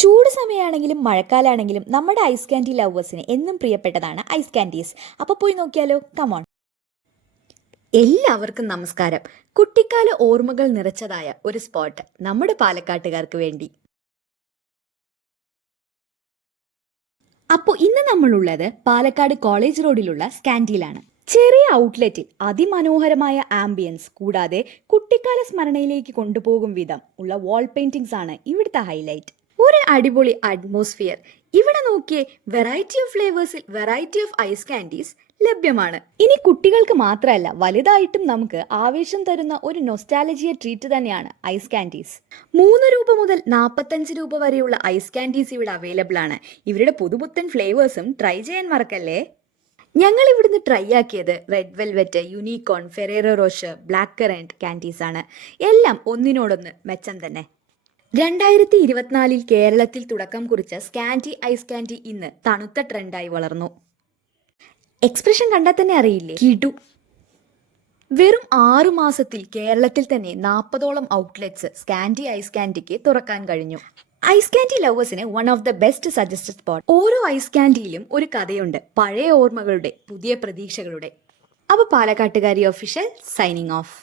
ചൂട് സമയമാണെങ്കിലും മഴക്കാലാണെങ്കിലും നമ്മുടെ ice candy ലവേഴ്സിന് എന്നും പ്രിയപ്പെട്ടതാണ് ഐസ് കാൻഡീസ്. അപ്പോൾ പോയി നോക്കിയാലോ? കമോൺ. എല്ലാവർക്കും നമസ്കാരം. കുട്ടിക്കാല ഓർമ്മകൾ നിറച്ചതായ ഒരു സ്പോട്ട് നമ്മുടെ പാലക്കാട്ടുകാർക്ക് വേണ്ടി. അപ്പോൾ ഇന്ന് നമ്മളുള്ളത് പാലക്കാട് കോളേജ് റോഡിലുള്ള സ്കാൻഡിയിലാണ്. ചെറിയ ഔട്ട്ലെറ്റിൽ അതിമനോഹരമായ ആംബിയൻസ് കൂടാതെ കുട്ടിക്കാല സ്മരണയിലേക്ക് കൊണ്ടുപോകും വിധം ഉള്ള വാൾ പെയിന്റിങ്സ് ആണ് ഇവിടുത്തെ ഹൈലൈറ്റ്. ഒരു അടിപൊളി അറ്റ്മോസ്ഫിയർ. ഇവിടെ നോക്കിയേ, വെറൈറ്റി ഓഫ് ഫ്ലേവേഴ്സിൽ വെറൈറ്റി ഓഫ് ഐസ് കാൻഡീസ് ലഭ്യമാണ്. ഇനി കുട്ടികൾക്ക് മാത്രമല്ല, വലുതായിട്ടും നമുക്ക് ആവേശം തരുന്ന ഒരു നൊസ്റ്റാലജിയ ട്രീറ്റ് തന്നെയാണ് ഐസ് കാൻഡീസ്. 3 രൂപ മുതൽ 45 രൂപ വരെയുള്ള ഐസ് കാൻഡീസ് ഇവിടെ അവൈലബിൾ ആണ്. ഇവരുടെ പുതുപുത്തൻ ഫ്ലേവേഴ്സും ട്രൈ ചെയ്യാൻ മറക്കല്ലേ. ഞങ്ങൾ ഇവിടുന്ന് ട്രൈ ആക്കിയത് red velvet, unicorn, Ferrero Rocher, black currant candies ആണ്. എല്ലാം ഒന്നിനോടൊന്ന് മെച്ചം തന്നെ. 2024 കേരളത്തിൽ തുടക്കം കുറിച്ച സ്കാൻഡി ഐസ് കാൻഡി ഇന്ന് തണുത്ത ട്രെൻഡായി വളർന്നു. എക്സ്പ്രഷൻ കണ്ടാൽ തന്നെ അറിയില്ലേ, കിടു. വെറും 6 മാസത്തിൽ കേരളത്തിൽ തന്നെ 40ഓളം ഔട്ട്ലെറ്റ്സ് സ്കാൻഡി ഐസ് കാൻഡിക്ക് തുറക്കാൻ കഴിഞ്ഞു. ഐസ് കാൻഡി ലവേഴ്സിന് one of the best suggested spot. ഓരോ ഐസ് കാൻഡിയിലും ഒരു കഥയുണ്ട്, പഴയ ഓർമ്മകളുടെ, പുതിയ പ്രതീക്ഷകളുടെ. അപ്പോൾ പാലക്കാട്ടുകാരി ഒഫീഷ്യൽ സൈനിങ് ഓഫ്.